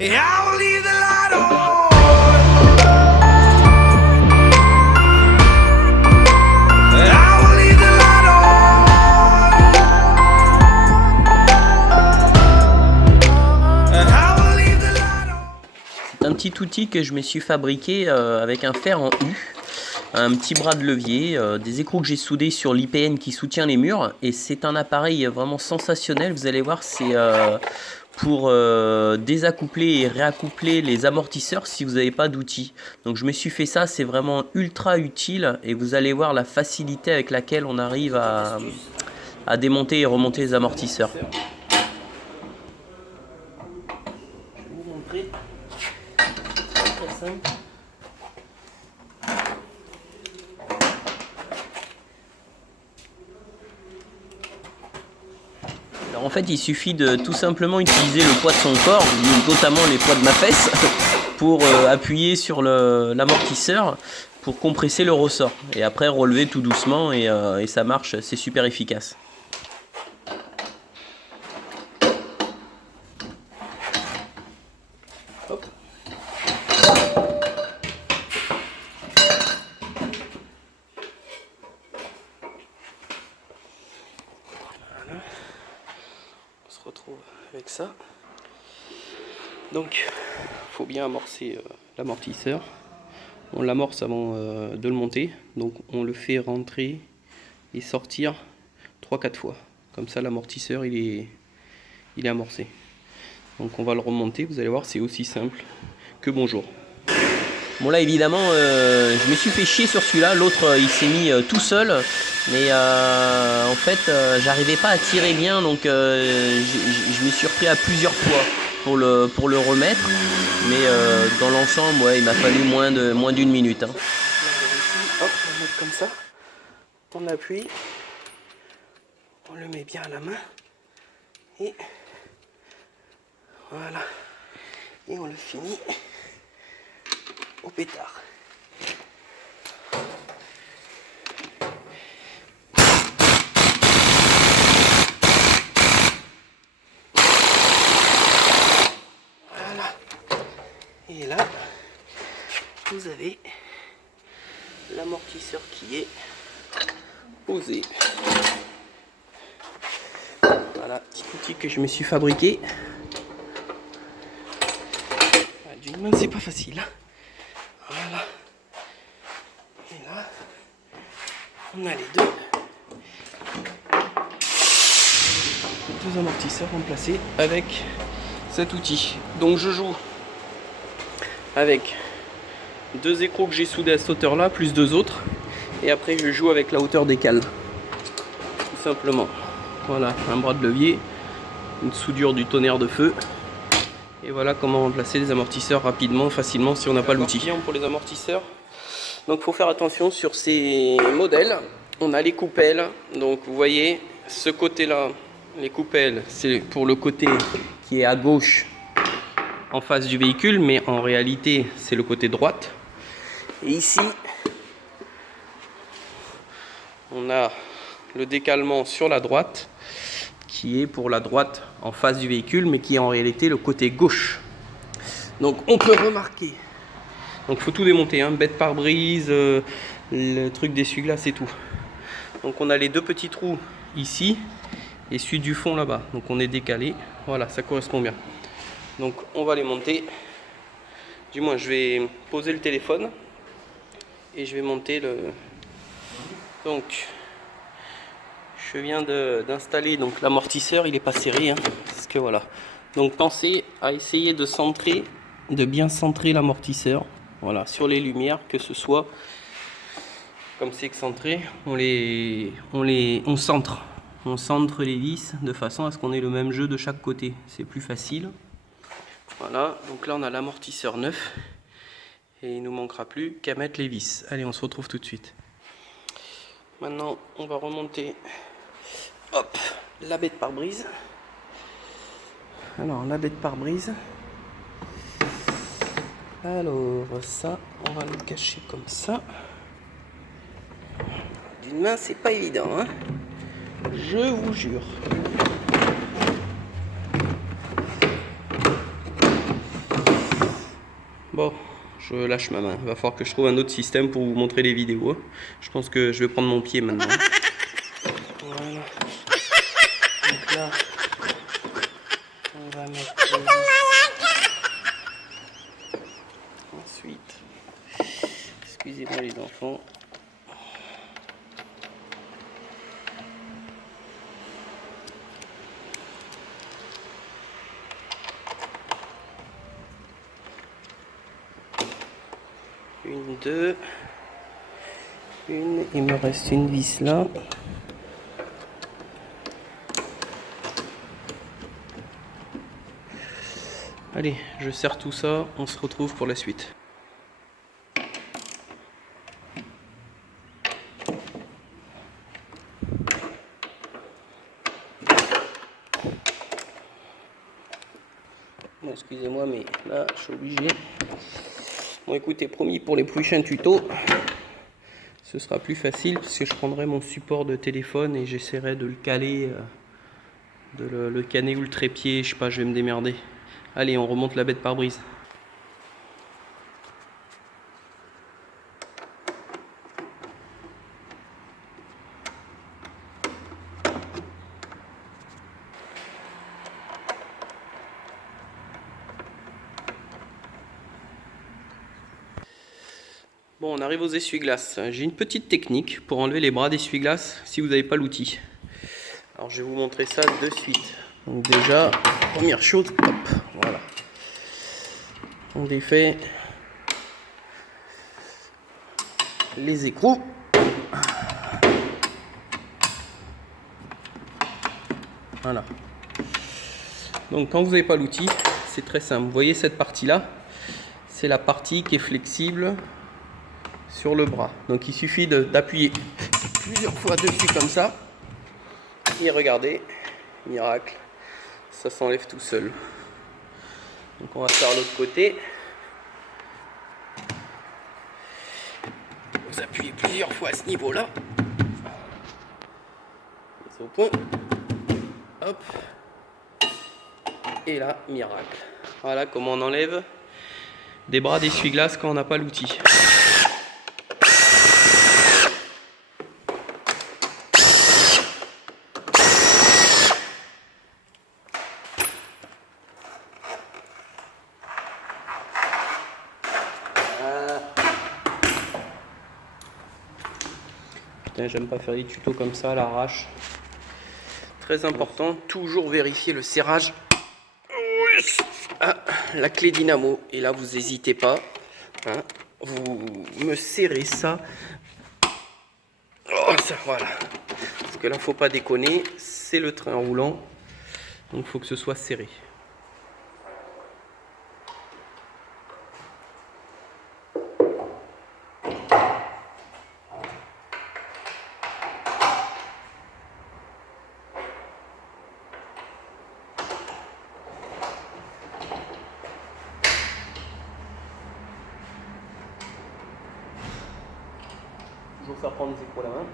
And I will leave the light on. And I will leave the light on. And I will leave the light on. C'est un petit outil que je me suis fabriqué avec un fer en U, un petit bras de levier, des écrous que j'ai soudés sur l'IPN qui soutient les murs, et c'est un appareil vraiment sensationnel. Vous allez voir, c'est pour désaccoupler et réaccoupler les amortisseurs si vous n'avez pas d'outils. Donc je me suis fait ça, c'est vraiment ultra utile, et vous allez voir la facilité avec laquelle on arrive à démonter et remonter les amortisseurs. Je vais vous montrer. Très simple. Alors en fait, il suffit de tout simplement utiliser le poids de son corps, notamment les poids de ma fesse, pour appuyer sur l'amortisseur pour compresser le ressort. Et après relever tout doucement et ça marche, c'est super efficace. Hop. Voilà. On se retrouve avec ça. Donc, il faut bien amorcer l'amortisseur. On l'amorce avant de le monter. Donc, on le fait rentrer et sortir 3-4 fois. Comme ça, l'amortisseur, il est amorcé. Donc, on va le remonter. Vous allez voir, c'est aussi simple que bonjour. Bon là évidemment je me suis fait chier sur celui-là, l'autre il s'est mis tout seul, mais en fait j'arrivais pas à tirer bien, donc je me suis repris à plusieurs fois pour le remettre, mais dans l'ensemble ouais, il m'a fallu moins d'une minute. Hein. Hop, on le met comme ça, on appuie, on le met bien à la main, et voilà, et on le finit au pétard. Voilà. Et là, vous avez l'amortisseur qui est posé. Voilà, petit outil que je me suis fabriqué. D'une main, c'est pas facile. Voilà. Et là, on a les deux amortisseurs remplacés avec cet outil. Donc je joue avec deux écrous que j'ai soudés à cette hauteur là, plus deux autres. Et après je joue avec la hauteur des cales. Tout simplement. Voilà, un bras de levier, une soudure du tonnerre de feu. Et voilà comment remplacer les amortisseurs rapidement, facilement si on n'a pas l'outil. Pour les amortisseurs, donc il faut faire attention sur ces modèles. On a les coupelles, donc vous voyez ce côté là, les coupelles c'est pour le côté qui est à gauche en face du véhicule, mais en réalité c'est le côté droite. Et ici on a le décalement sur la droite, qui est pour la droite en face du véhicule, mais qui est en réalité le côté gauche. Donc on peut remarquer, donc il faut tout démonter, hein, bête pare-brise, le truc d'essuie-glace et tout. Donc on a les deux petits trous ici et celui du fond là-bas, donc on est décalé, voilà, ça correspond bien. Donc on va les monter, du moins je vais poser le téléphone et je vais monter le... Donc je viens d'installer donc l'amortisseur, il est pas serré, hein, parce que voilà. Donc pensez à essayer de centrer, de bien centrer l'amortisseur, voilà, sur les lumières, que ce soit comme c'est excentré, on centre les vis de façon à ce qu'on ait le même jeu de chaque côté, c'est plus facile. Voilà, donc là on a l'amortisseur neuf et il nous manquera plus qu'à mettre les vis. Allez, on se retrouve tout de suite. Maintenant on va remonter. Hop, la baie de pare-brise. Alors, la baie de pare-brise. Alors, ça, on va le cacher comme ça. D'une main, c'est pas évident, hein. Je vous jure. Bon, je lâche ma main. Il va falloir que je trouve un autre système pour vous montrer les vidéos. Je pense que je vais prendre mon pied maintenant. Voilà. Donc là, on va mettre ensuite. Excusez-moi les enfants. Une, deux. Une. Il me reste une vis là. Allez, je serre tout ça. On se retrouve pour la suite. Bon, excusez-moi, mais là, je suis obligé. Bon, écoutez, promis, pour les prochains tutos, ce sera plus facile parce que je prendrai mon support de téléphone et j'essaierai de le caler, de le canner ou le trépied. Je sais pas, je vais me démerder. Allez, on remonte la bête pare-brise. Bon, on arrive aux essuie-glaces. J'ai une petite technique pour enlever les bras d'essuie-glace si vous n'avez pas l'outil. Alors, je vais vous montrer ça de suite. Donc déjà, première chose, hop, voilà. On défait les écrous. Voilà. Donc quand vous n'avez pas l'outil, c'est très simple. Vous voyez cette partie-là, c'est la partie qui est flexible sur le bras. Donc il suffit d'appuyer plusieurs fois dessus comme ça. Et regardez, miracle, ça s'enlève tout seul. Donc on va faire l'autre côté. Vous appuyez plusieurs fois à ce niveau-là. C'est au point. Hop. Et là, miracle. Voilà comment on enlève des bras d'essuie-glace quand on n'a pas l'outil. J'aime pas faire des tutos comme ça à l'arrache. Très important, toujours vérifier le serrage à la clé dynamo. Et là, vous n'hésitez pas. Hein, vous me serrez ça. Oh, ça. Voilà. Parce que là, faut pas déconner. C'est le train roulant. Donc, il faut que ce soit serré. Toujours faire prendre les écrous à la main.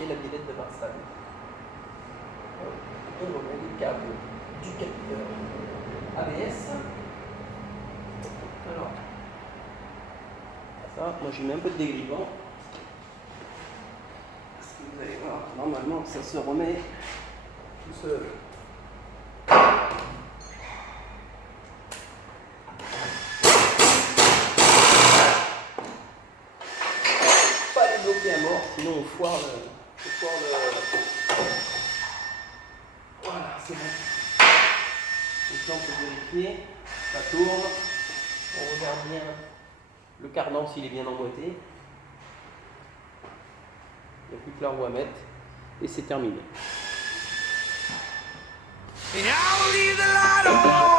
Et la billette de Marseille. On remet le câble du capteur ABS. Alors, ça, moi j'ai mis un peu de dégrippant. Parce que vous allez voir, normalement ça se remet tout seul. foire le... Voilà, c'est bon. Donc là, on peut vérifier. Ça tourne. On regarde bien le cardan s'il est bien emboîté. Il n'y a plus que la roue à mettre. Et c'est terminé. And I will leave the light on.